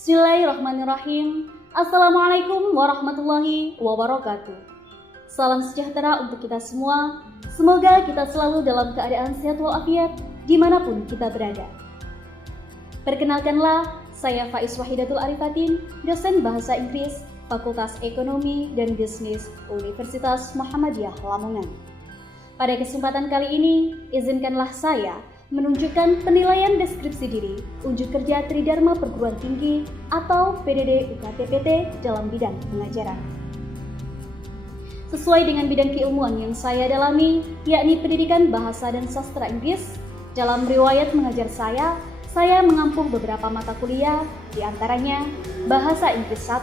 Bismillahirrahmanirrahim. Assalamualaikum warahmatullahi wabarakatuh. Salam sejahtera untuk kita semua. Semoga kita selalu dalam keadaan sehat walafiat dimanapun kita berada. Perkenalkanlah, saya Faiz Wahidatul Arifatin, dosen Bahasa Inggris Fakultas Ekonomi dan Bisnis Universitas Muhammadiyah Lamongan. Pada kesempatan kali ini, izinkanlah saya menunjukkan penilaian deskripsi diri unjuk kerja Tridharma Perguruan Tinggi atau PDD UKT-PT dalam bidang pengajaran. Sesuai dengan bidang keilmuan yang saya dalami, yakni pendidikan bahasa dan sastra Inggris, dalam riwayat mengajar saya mengampu beberapa mata kuliah, diantaranya Bahasa Inggris 1,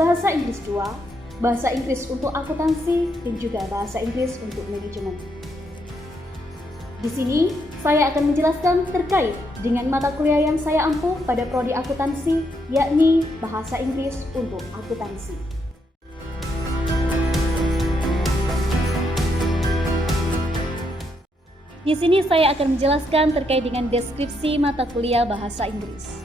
Bahasa Inggris 2, Bahasa Inggris untuk akuntansi, dan juga Bahasa Inggris untuk manajemen. Di sini, saya akan menjelaskan terkait dengan mata kuliah yang saya ampu pada prodi akuntansi, yakni Bahasa Inggris untuk akuntansi. Di sini saya akan menjelaskan terkait dengan deskripsi mata kuliah Bahasa Inggris.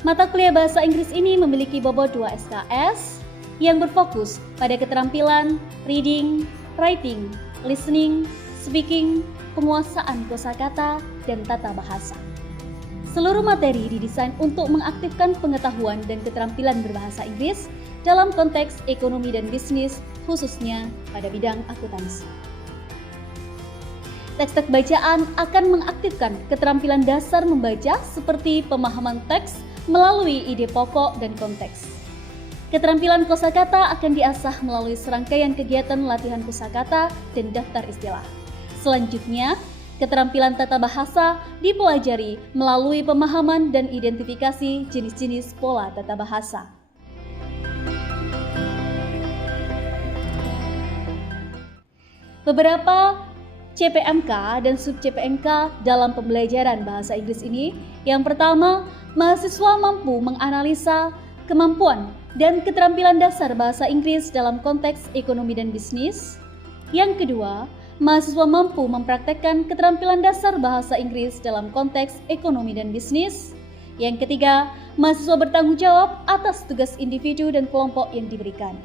Mata kuliah Bahasa Inggris ini memiliki bobot 2 SKS yang berfokus pada keterampilan reading, writing, listening, speaking, penguasaan kosakata, dan tata bahasa. Seluruh materi didesain untuk mengaktifkan pengetahuan dan keterampilan berbahasa Inggris dalam konteks ekonomi dan bisnis, khususnya pada bidang akuntansi. Teks-teks bacaan akan mengaktifkan keterampilan dasar membaca seperti pemahaman teks melalui ide pokok dan konteks. Keterampilan kosakata akan diasah melalui serangkaian kegiatan latihan kosakata dan daftar istilah. Selanjutnya, keterampilan tata bahasa dipelajari melalui pemahaman dan identifikasi jenis-jenis pola tata bahasa. Beberapa CPMK dan sub-CPMK dalam pembelajaran bahasa Inggris ini, yang pertama, mahasiswa mampu menganalisa kemampuan dan keterampilan dasar bahasa Inggris dalam konteks ekonomi dan bisnis. Yang kedua, mahasiswa mampu mempraktekkan keterampilan dasar bahasa Inggris dalam konteks ekonomi dan bisnis. Yang ketiga, mahasiswa bertanggung jawab atas tugas individu dan kelompok yang diberikan.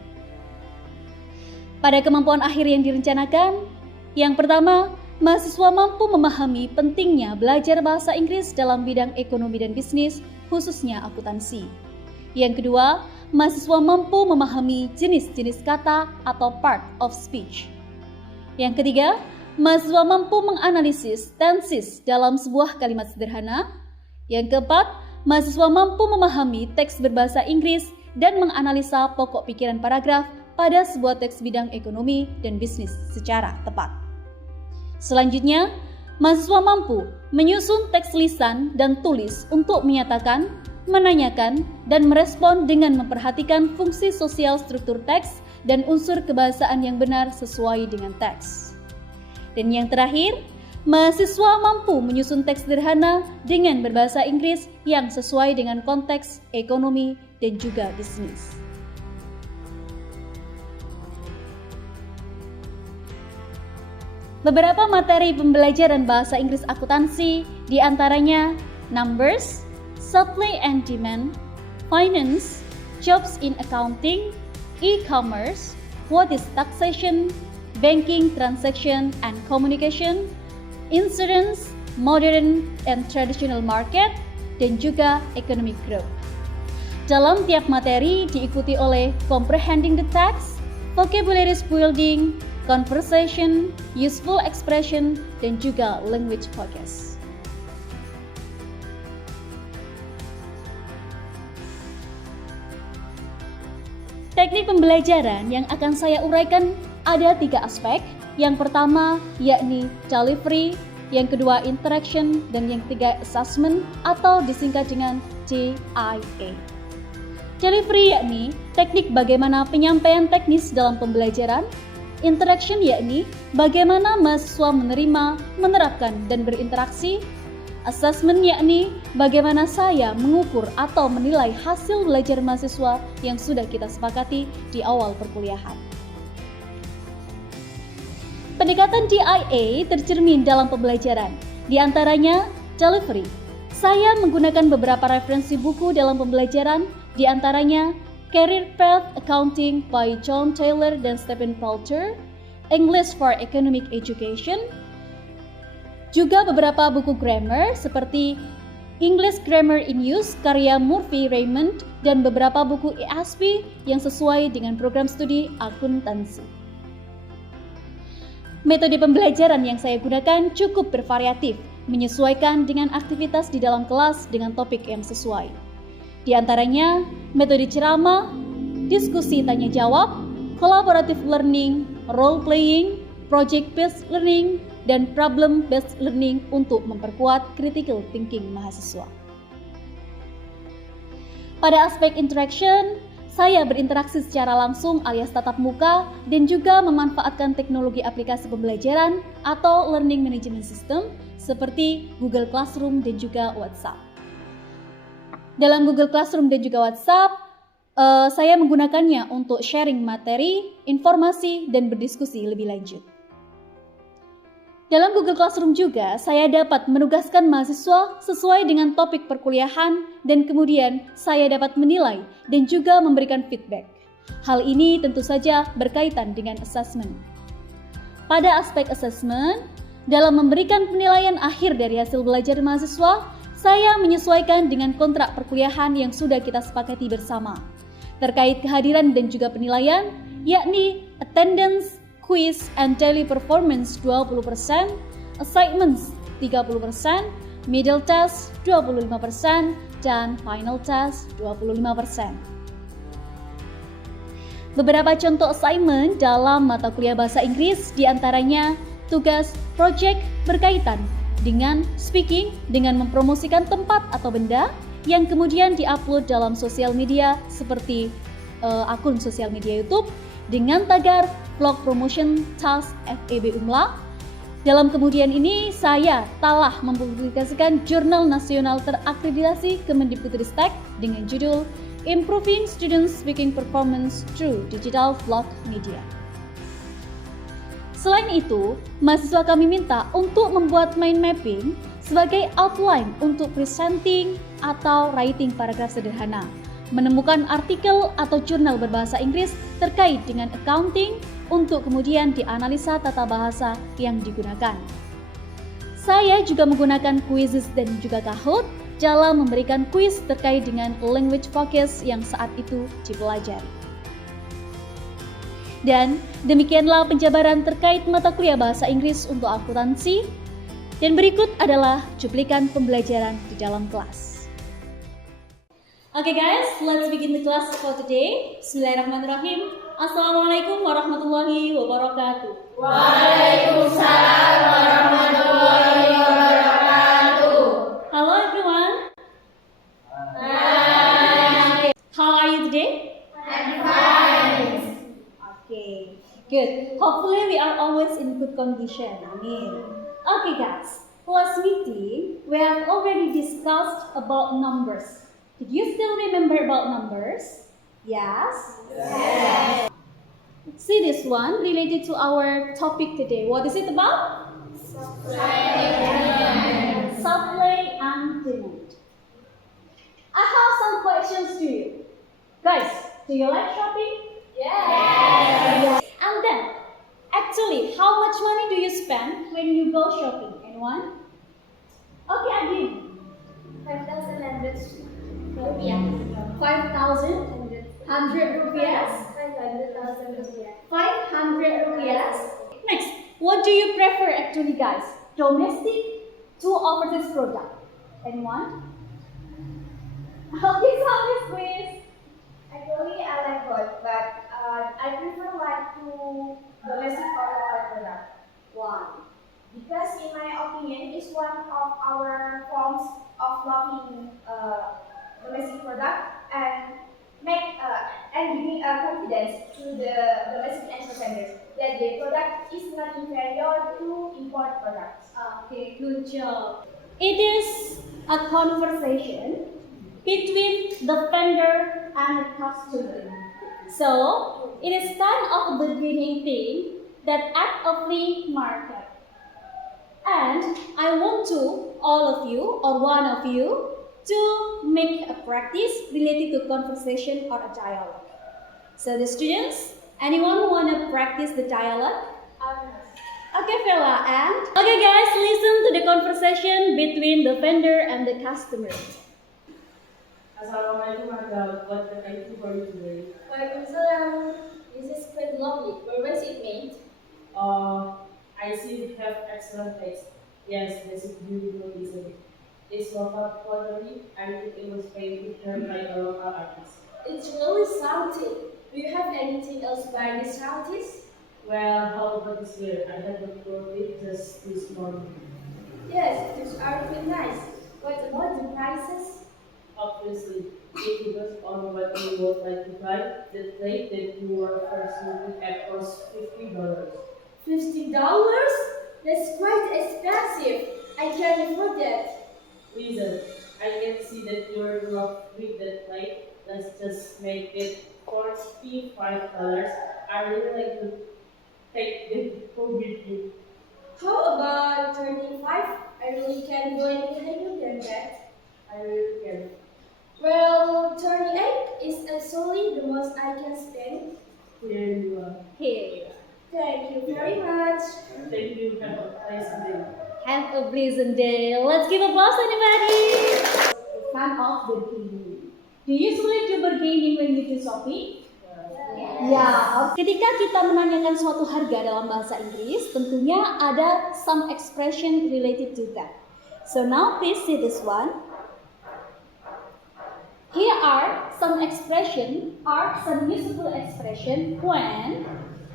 Pada kemampuan akhir yang direncanakan, yang pertama, mahasiswa mampu memahami pentingnya belajar bahasa Inggris dalam bidang ekonomi dan bisnis, khususnya akuntansi. Yang kedua, mahasiswa mampu memahami jenis-jenis kata atau part of speech. Yang ketiga, mahasiswa mampu menganalisis tenses dalam sebuah kalimat sederhana. Yang keempat, mahasiswa mampu memahami teks berbahasa Inggris dan menganalisa pokok pikiran paragraf pada sebuah teks bidang ekonomi dan bisnis secara tepat. Selanjutnya, mahasiswa mampu menyusun teks lisan dan tulis untuk menyatakan, menanyakan, dan merespon dengan memperhatikan fungsi sosial struktur teks dan unsur kebahasaan yang benar sesuai dengan teks. Dan yang terakhir, mahasiswa mampu menyusun teks sederhana dengan berbahasa Inggris yang sesuai dengan konteks ekonomi dan juga bisnis. Beberapa materi pembelajaran bahasa Inggris akuntansi diantaranya numbers, supply and demand, finance, jobs in accounting, e-commerce, what is taxation, banking transaction and communication, insurance, modern and traditional market, dan juga economic growth. Dalam tiap materi diikuti oleh comprehending the text, vocabulary building, conversation, useful expression, dan juga language focus. Teknik pembelajaran yang akan saya uraikan ada 3 aspek. Yang pertama yakni delivery, yang kedua interaction, dan yang ketiga assessment atau disingkat dengan DIA. Delivery yakni teknik bagaimana penyampaian teknis dalam pembelajaran. Interaction yakni bagaimana mahasiswa menerima, menerapkan, dan berinteraksi. Assessment yakni bagaimana saya mengukur atau menilai hasil belajar mahasiswa yang sudah kita sepakati di awal perkuliahan. Pendekatan DIA tercermin dalam pembelajaran, di antaranya delivery. Saya menggunakan beberapa referensi buku dalam pembelajaran, di antaranya Career Path Accounting by John Taylor dan Stephen Palter, English for Economic Education, juga beberapa buku grammar seperti English Grammar in Use karya Murphy Raymond dan beberapa buku ESP yang sesuai dengan program studi akuntansi. Metode pembelajaran yang saya gunakan cukup bervariatif, menyesuaikan dengan aktivitas di dalam kelas dengan topik yang sesuai. Di antaranya, metode ceramah, diskusi tanya jawab, collaborative learning, role playing, project-based learning, dan problem-based learning untuk memperkuat critical thinking mahasiswa. Pada aspek interaction, saya berinteraksi secara langsung alias tatap muka dan juga memanfaatkan teknologi aplikasi pembelajaran atau learning management system seperti Google Classroom dan juga WhatsApp. Dalam Google Classroom dan juga WhatsApp, saya menggunakannya untuk sharing materi, informasi, dan berdiskusi lebih lanjut. Dalam Google Classroom juga, saya dapat menugaskan mahasiswa sesuai dengan topik perkuliahan dan kemudian saya dapat menilai dan juga memberikan feedback. Hal ini tentu saja berkaitan dengan assessment. Pada aspek assessment, dalam memberikan penilaian akhir dari hasil belajar mahasiswa, saya menyesuaikan dengan kontrak perkuliahan yang sudah kita sepakati bersama. Terkait kehadiran dan juga penilaian, yakni attendance, quiz and daily performance 20%, assignments 30%, middle test 25%, dan final test 25%. Beberapa contoh assignment dalam mata kuliah bahasa Inggris diantaranya tugas project berkaitan dengan speaking dengan mempromosikan tempat atau benda yang kemudian diupload dalam sosial media seperti akun sosial media YouTube dengan tagar Vlog Promotion Task FEB Umla. Dalam kemudian ini saya telah mempublikasikan jurnal nasional terakreditasi Kemendikbudristek dengan judul Improving Student Speaking Performance Through Digital Vlog Media. Selain itu, mahasiswa kami minta untuk membuat mind mapping sebagai outline untuk presenting atau writing paragraf sederhana, menemukan artikel atau jurnal berbahasa Inggris terkait dengan accounting untuk kemudian dianalisa tata bahasa yang digunakan. Saya juga menggunakan quizzes dan juga Kahoot dalam memberikan kuis terkait dengan language focus yang saat itu dipelajari. Dan demikianlah penjabaran terkait mata kuliah bahasa Inggris untuk akuntansi. Dan berikut adalah cuplikan pembelajaran di dalam kelas. Okay guys, let's begin the class for today. Bismillahirrahmanirrahim. Assalamualaikum warahmatullahi wabarakatuh. Waalaikumsalam warahmatullahi wabarakatuh. Hello everyone. Hi. How are you today? I'm fine. Okay, good. Hopefully we are always in good condition. Amin. Okay guys, last meeting we have already discussed about numbers. Did you still remember about numbers? Yes? Yes. See this one related to our topic today. What is it about? Supply and demand. I have some questions to you. Guys, do you like shopping? Yes. And then, actually, how much money do you spend when you go shopping? Anyone? Okay, Adin. 5,100 rupiah. 5,100 rupiah. 500,000 rupiah. 500 rupiah. Next, what do you prefer actually, guys? Domestic to overseas product? Anyone? Okay, Salis, please. Actually, I like both, but I prefer like to domestic or local product. Why? Because in my opinion, it's one of our forms of loving domestic product and make and giving confidence to the domestic entrepreneurs that their product is not inferior to import products. Okay, good job. It is a conversation between the vendor and the customer. So, it is kind of a bargaining thing that act of the market. And I want to all of you or one of you to make a practice related to conversation or a dialogue. So the students, anyone want to practice the dialogue? Okay, Vela, and? Okay guys, listen to the conversation between the vendor and the customer. Assalamualaikum warahmatullahi wabarakatuh. What can I do for you today? Waalaikumsalam. This is quite lovely. Where was it made? I see you have excellent taste. Yes, this is beautiful, isn't it? It's local pottery. I think it was painted here by a local artist. It's really something. Do you have anything else by this artist? Well, how about this year? I had the profit just this morning. Yes, these are really nice. What about the prices? Obviously, it depends on what you would like to buy. The plate that you were first looking at cost $50. $50? That's quite expensive. I can't afford that. Listen, I can see that you're in love with that plate. Let's just make it $45. I really like to take this home with you. How about 35? I really can't go any higher than that. I really can. Well, 38 is actually the most I can spend. Here you are. Here you are. Thank you very much. Thank you. Have a nice day. Have a pleasant day. Let's give applause anybody. Fun of bargaining. Do you usually do bargaining when you do shopping? Ya, ketika kita menanyakan suatu harga dalam bahasa Inggris, tentunya ada some expression related to that. So now please see this one. Here are some expression or some useful expression when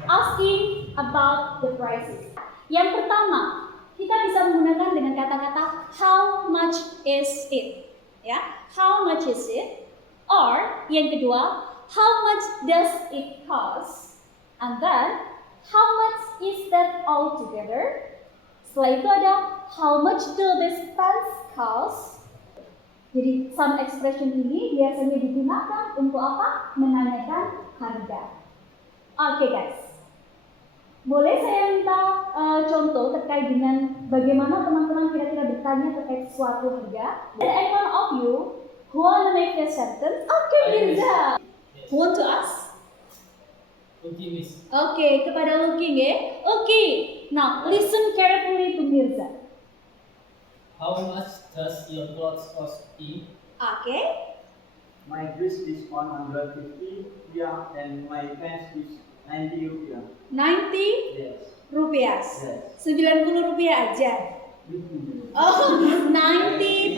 asking about the prices. Yang pertama, kita bisa menggunakan dengan kata-kata how much is it? Ya, how much is it? Or yang kedua, how much does it cost? And then, how much is that all together? Setelah itu ada how much do these pants cost? Jadi some expression ini biasanya digunakan untuk apa? Menanyakan harga. Oke guys, boleh saya minta contoh terkait dengan bagaimana teman-teman kira-kira bertanya terkait suatu harga? Is any one of you who want to make a sentence? Okay, Mirza. Who want to ask? Okay, miss. Okay, kepada looking ya. Okay, now listen carefully to Mirza. How much does your clothes cost in? Okay, My dress is 150 rupiah and my pants is 90 rupiah. 90 Yes. rupiah. Yes. 90 rupiah aja. Oh, 90,000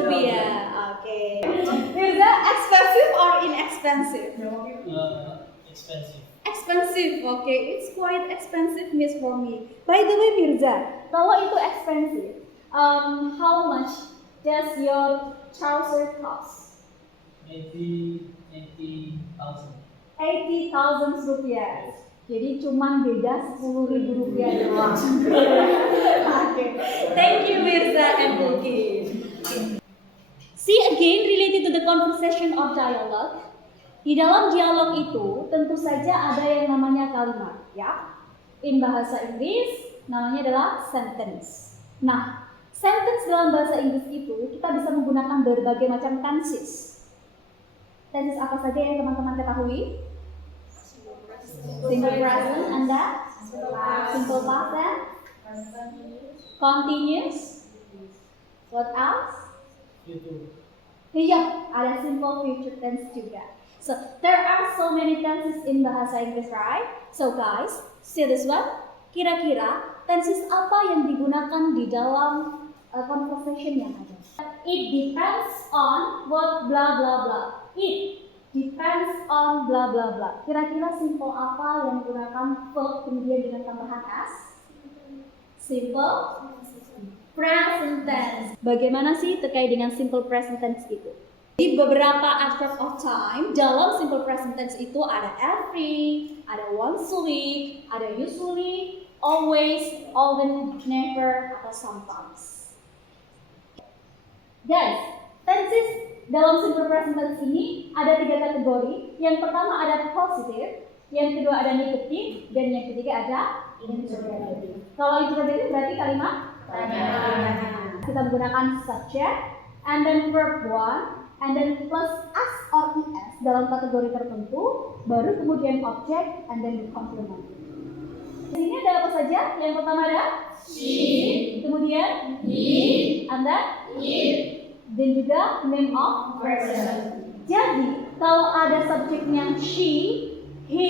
rupiah. Okay. Mirza, expensive or inexpensive? Expensive. Expensive, okay. It's quite expensive, miss, for me. By the way, Mirza, kalau itu expensive, how much does your trouser cost? Maybe 80,000. 80,000 rupiah. Jadi cuma beda 10.000 rupiah doang. Okay. Thank you, Mirza and Luki. See again related to the conversation or dialogue. Di dalam dialog itu tentu saja ada yang namanya kalimat, ya. In bahasa Inggris namanya adalah sentence. Nah, sentence dalam bahasa Inggris itu kita bisa menggunakan berbagai macam tenses. Tenses apa saja yang teman-teman ketahui? Simple present, Anda? Simple past, continuous. What else? Future. Iya, ada simple future tense juga. So, there are so many tenses in bahasa Inggris, right? So guys, see this one. Kira-kira tenses apa yang digunakan di dalam conversation yang ada? It depends on what blah blah blah. It depends on blah blah blah. Kira-kira simple apa yang digunakan verb kemudian dengan tambahan s? Simple present tense. Bagaimana sih terkait dengan simple present tense itu? Di beberapa aspect of time dalam simple present tense itu ada every, ada once a week, ada usually, always, often, never, atau sometimes. Guys, tenses dalam simple present tense ini ada 3 kategori. Yang pertama ada positive, yang kedua ada negative, dan yang ketiga ada interrogative. Kalau interrogative berarti kalimat tanya. Kita menggunakan subject, and then verb 1, and then plus s or es dalam kategori tertentu, baru kemudian object, and then the complement. Di sini ada apa saja? Yang pertama ada she, kemudian he, and then it, dan juga name of person. Jadi kalau ada subjeknya she, he,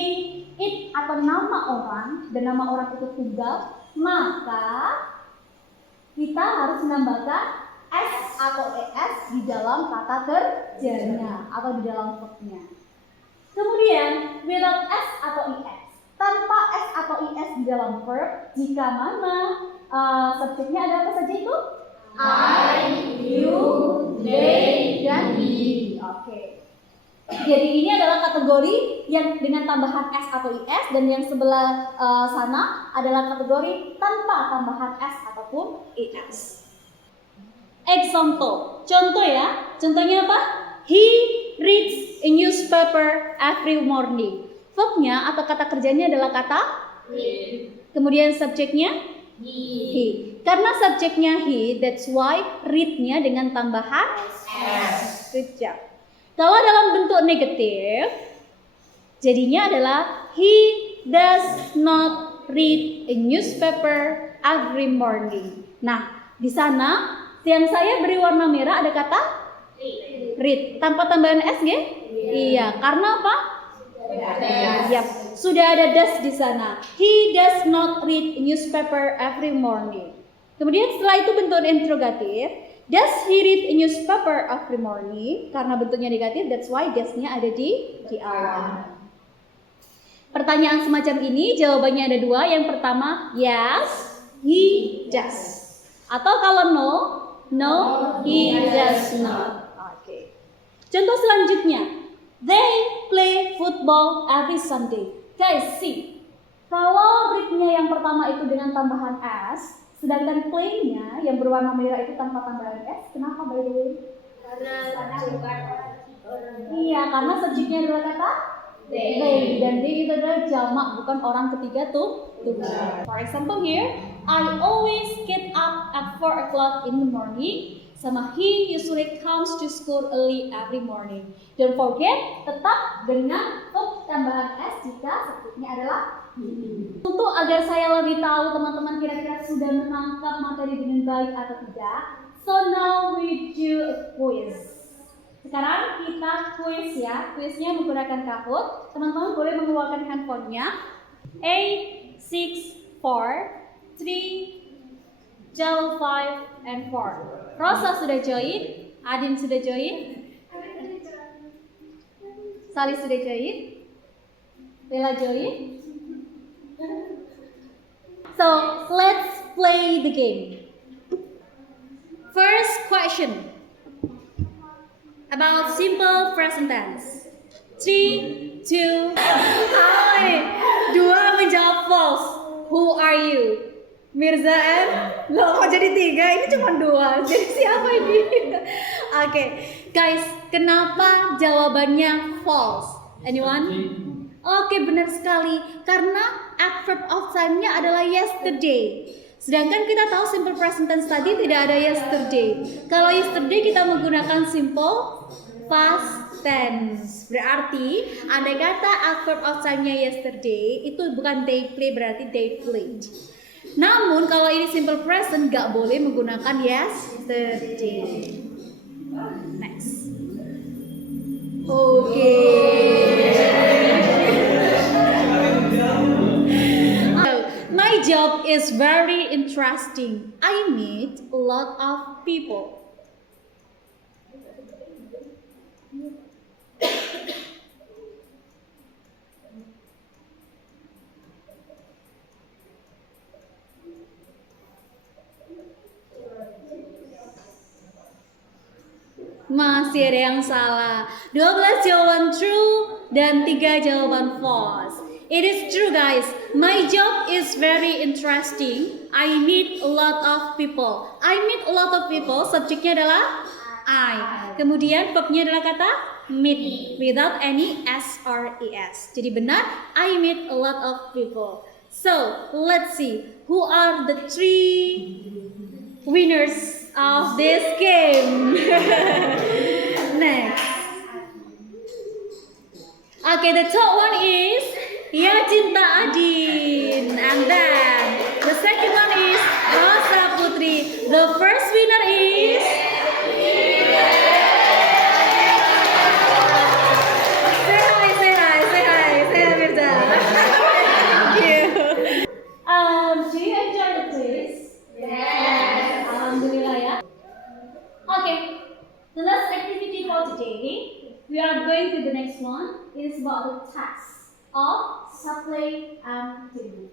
it atau nama orang dan nama orang itu tunggal, maka kita harus menambahkan s atau es di dalam kata kerjanya atau di dalam verbnya. Kemudian without s atau es, tanpa s atau es di dalam verb, jika mana subjeknya ada apa saja itu? I, you, they, dan he. Oke. Jadi ini adalah kategori yang dengan tambahan s atau is, dan yang sebelah sana adalah kategori tanpa tambahan s ataupun is. Example, contoh ya. Contohnya apa? He reads a newspaper every morning. Verbnya atau kata kerjanya adalah kata read. Kemudian subjeknya he. Karena subjeknya he, that's why read-nya dengan tambahan s. Good job. Kalau dalam bentuk negatif, jadinya adalah he does not read a newspaper every morning. Nah, di sana yang saya beri warna merah ada kata read tanpa tambahan s, nggih? Iya, karena apa? Yap, sudah ada does di sana. He does not read a newspaper every morning. Kemudian setelah itu bentuk interrogatif. Does he read a newspaper every morning? Karena bentuknya negatif, that's why does-nya ada di awal. Pertanyaan semacam ini jawabannya ada dua. Yang pertama, yes, he does. Atau kalau no, he does not. Oke. Contoh selanjutnya, they play football every Sunday. Guys, see. Kalau read-nya yang pertama itu dengan tambahan s, sedangkan play-nya yang berwarna merah itu tanpa tambahan s, kenapa by the way? Iya, karena subjeknya adalah kata they, dan they itu adalah jamak, bukan orang ketiga tuh. For example here, I always get up at 4 o'clock in the morning. Sama he usually comes to school early every morning. Don't forget, tetap dengan verb tambahan s jika subjeknya adalah untuk agar saya lebih tahu teman-teman kira-kira sudah menangkap materi dengan baik atau tidak. So now we do a quiz. Sekarang kita quiz ya. Quiznya menggunakan Kahoot. Teman-teman boleh mengeluarkan handphonenya. 8, 6, 4, 3, Jal 5, and 4. Rosa sudah join, Adin sudah join, Sali sudah join, Bella join. So let's play the game. First question about simple present tense. 3, 2, hai. Dua menjawab false. Who are you? Mirza and loh kok jadi 3? Ini cuma 2. Jadi siapa ini? Oke, guys, kenapa jawabannya false? Anyone? Oke, benar sekali. Karena adverb of time-nya adalah yesterday. Sedangkan kita tahu simple present tense tadi tidak ada yesterday. Kalau yesterday kita menggunakan simple past tense. Berarti andai kata adverb of time-nya yesterday itu bukan they play, berarti they played. Namun kalau ini simple present gak boleh menggunakan yesterday. Next. Oke. My job is very interesting. I meet a lot of people. Masih ada yang salah. 12 jawaban true dan 3 jawaban false. It is true, guys. My job is very interesting. I meet a lot of people. I meet a lot of people. Subjeknya adalah I. Kemudian verbnya adalah kata meet without any s or es. Jadi benar, I meet a lot of people. So let's see who are the 3 winners of this game. Next. Okay, the third one is Ya Cinta Adin. And then the second one is Rosa Putri. The first winner is say hi, Mirza. Thank you. Do you enjoy the quiz? Yes. Alhamdulillah ya. Okay, the last activity for today, we are going to the next one. It is about the task of supply and demand.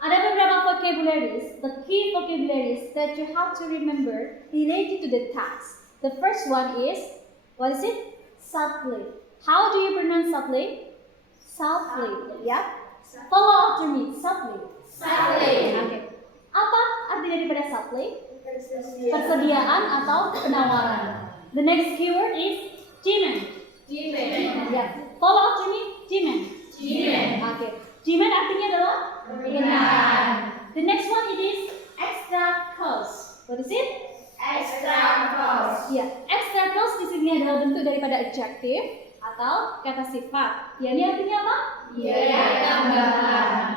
Ada beberapa vocabularies, the key vocabularies that you have to remember related to the task. The first one is, what is it? Supply. How do you pronounce supply? Supply, ya. Follow after me, supply. Supply. Okay. Apa arti daripada supply? Persediaan atau penawaran. The next keyword is demand. Demand. Ya. Follow after me, demand. Demand. Okay. Demand artinya adalah Permintaan. The next one it is extra cost. What is it? Extra cost. Ya, extra cost di sini adalah bentuk daripada adjective atau kata sifat. Ya, ini artinya apa? Biaya tambahan.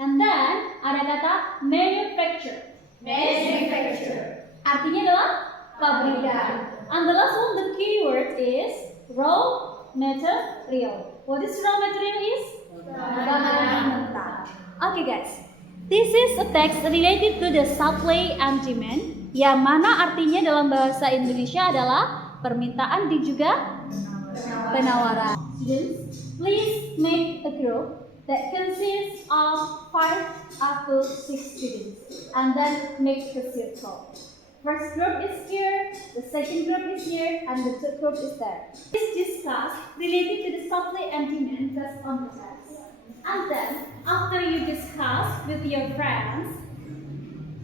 And then ada kata manufacture. Manufacture. Artinya adalah pabrikan. And the last one, the keyword is raw material. What is raw material is? Bahan mentah. Okay guys, this is a text related to the supply and demand, yang mana artinya dalam bahasa Indonesia adalah permintaan dan juga penawaran. Students, please make a group that consists of 5 up to 6 students, and then make a circle. First group is here, the second group is here, and the third group is there. Please discuss related to the supply and demand based on the text. And then, after you discuss with your friends,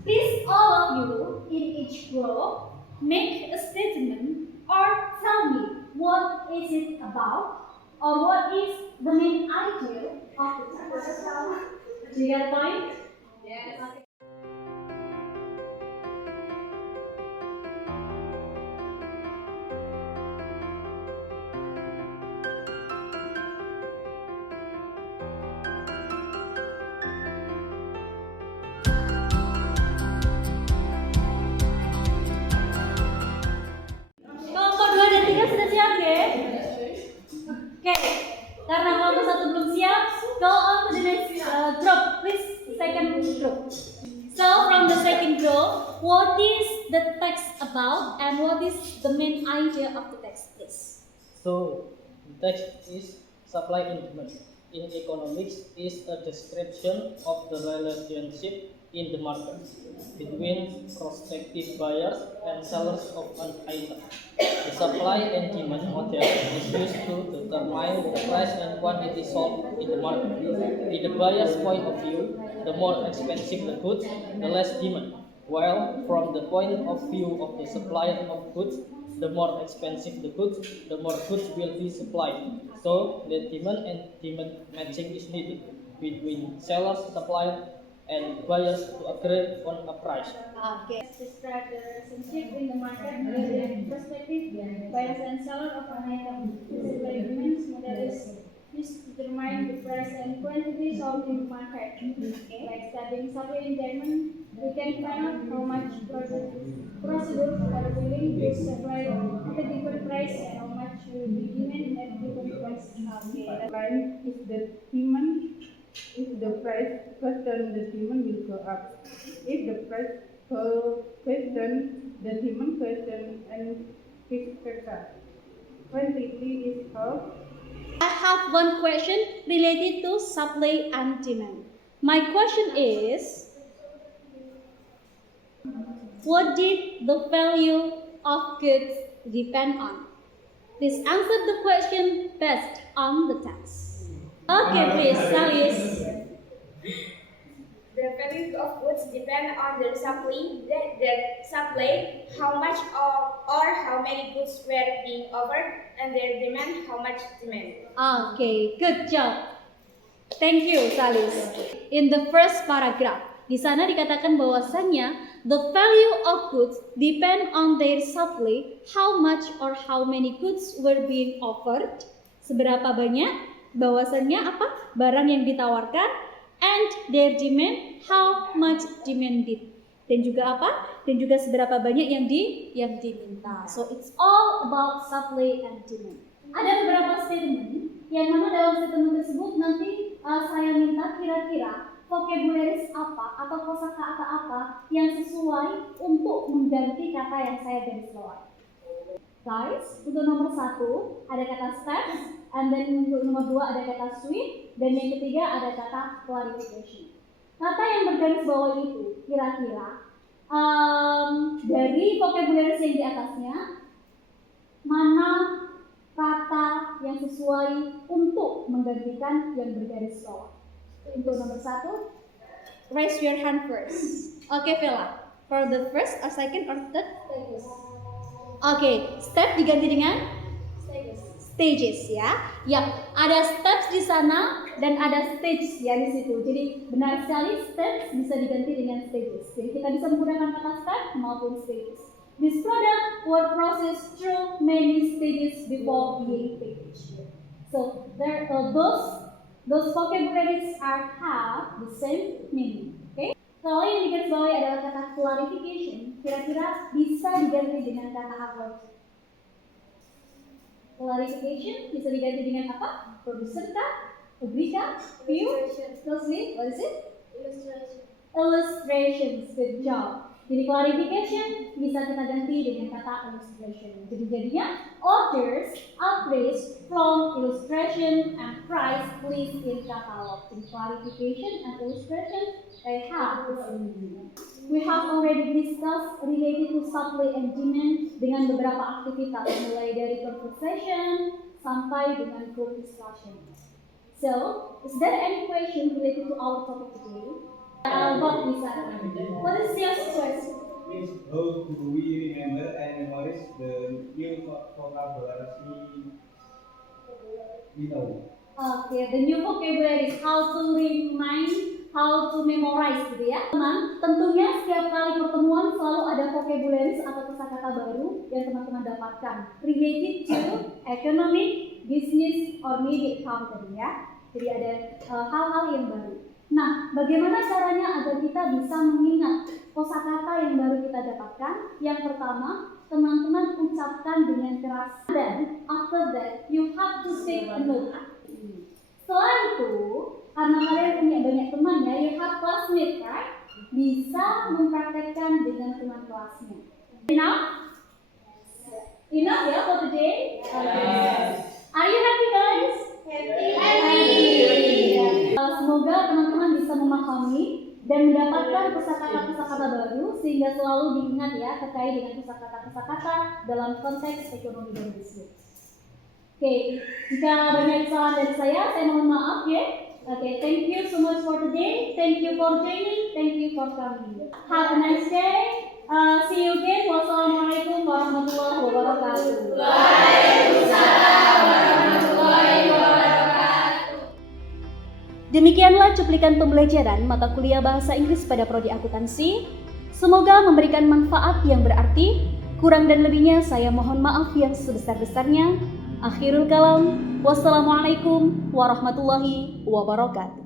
please all of you in each group make a statement or tell me what is it about or what is the main idea of the text. Do you get the point? Yes. Okay. Kelompok 2 dan 3 sudah siap ya? Oke, karena kelompok 1 belum siap, go on to the next group, please, second group. So from the second group, what is the text about and what is the main idea of the text, please? So, the text is supply and demand. In economics, is a description of the relationship in the market between prospective buyers and sellers of an item. The supply and demand model is used to determine the price and quantity sold in the market. In the buyer's point of view, the more expensive the goods, the less demand. While from the point of view of the supplier of goods, the more expensive the goods, the more goods will be supplied. So the demand and demand matching is needed between sellers, supplier, and buyers to agree on a price. Okay. Describe the relationship in the market between prospective buyers and sellers of an item. The supply and demand model is used to determine the price and quantity sold in the market. Okay. By studying supply and demand, we can find out how much procedures are willing to supply at a given price and how much will be demand at given price. Okay. Line is the demand. If the price goes down, the demand will go up. If the price goes down, the demand goes down, and vice versa. Quantity is how. I have one question related to supply and demand. My question is, what did the value of goods depend on? Please answer the question based on the text. Okay, please, Salis. The value of goods depend on the supply, that supply, how much or how many goods were being offered, and their demand, how much demand. Okay, good job. Thank you, Salis. In the first paragraph, di sana dikatakan bahwasannya The value of goods depend on their supply, how much or how many goods were being offered, seberapa banyak, bahwasannya apa? Barang yang ditawarkan, and their demand, how much demanded. Dan juga apa? Dan juga seberapa banyak yang diminta. So it's all about supply and demand. Ada beberapa statement yang mana dalam statement tersebut nanti saya minta kira-kira vocabularies apa atau kosakata apa yang sesuai untuk mengganti kata yang saya garis bawahi. Guys, untuk nomor 1 ada kata steps, and then untuk nomor 2 ada kata sweet, dan yang ketiga ada kata clarification. Kata yang bergaris bawah itu kira-kira dari vocabularies yang di atasnya mana kata yang sesuai untuk menggantikan yang bergaris bawah. Untuk nomor 1, raise your hand first. Oke, Vela. For the first or second or third? Oke, step diganti dengan stages ya. Yap, ada steps di sana dan ada stage ya di situ. Jadi benar sekali steps bisa diganti dengan stages. Jadi kita bisa menggunakan kata step maupun stages. This product was processed through many stages before being packaged. So there those vocabularies have the same meaning. Okay? Kalau yang digarisbawahi adalah kata clarification, kira-kira bisa diganti dengan kata apa? Clarification bisa diganti dengan apa? Producer kah? Agree kah? View? Closely? What is it? Illustrations. Good job. Jadi clarification bisa kita ganti dengan kata illustration. Jadi jadinya orders are placed from illustration and price list in catalog. Jadi clarification and illustration they have the same meaning. We have already discussed related to supply and demand dengan beberapa aktivitas mulai dari conversation sampai dengan group discussion. So, is there any question related to our topic today? What is your question? Miss, how do we remember and memorize the new vocabulary we know? Okay, the new vocabulary is how to remind, how to memorize gitu ya. Teman, tentunya setiap kali pertemuan selalu ada vocabularies atau kosakata baru yang teman-teman dapatkan related to economic, business, or maybe accounting ya. Jadi ada hal-hal yang baru. Nah, bagaimana caranya agar kita bisa mengingat kosakata yang baru kita dapatkan? Yang pertama, teman-teman ucapkan dengan keras. Dan after that, you have to take a note. Setelah itu, karena kalian punya banyak teman ya, you have classmate, right? Bisa mempraktekkan dengan teman kelasnya. Enough? Enough ya for today? Yes. Are you happy guys? Happy. Semoga teman-teman bisa memahami dan mendapatkan kosakata-kosakata baru sehingga selalu diingat ya terkait dengan kosakata-kosakata dalam konteks ekonomi dan bisnis. Oke, jika banyak kesalahan dari saya mohon maaf ya. Oke, thank you so much for today. Thank you for joining. Thank you for coming. Have a nice day. See you again. Wassalamualaikum warahmatullahi wabarakatuh. Waalaikumsalam warahmatullahi wabarakatuh. Demikianlah cuplikan pembelajaran mata kuliah Bahasa Inggris pada Prodi Akuntansi. Semoga memberikan manfaat yang berarti. Kurang dan lebihnya saya mohon maaf yang sebesar-besarnya. Akhirul kalam. Wassalamualaikum warahmatullahi wabarakatuh.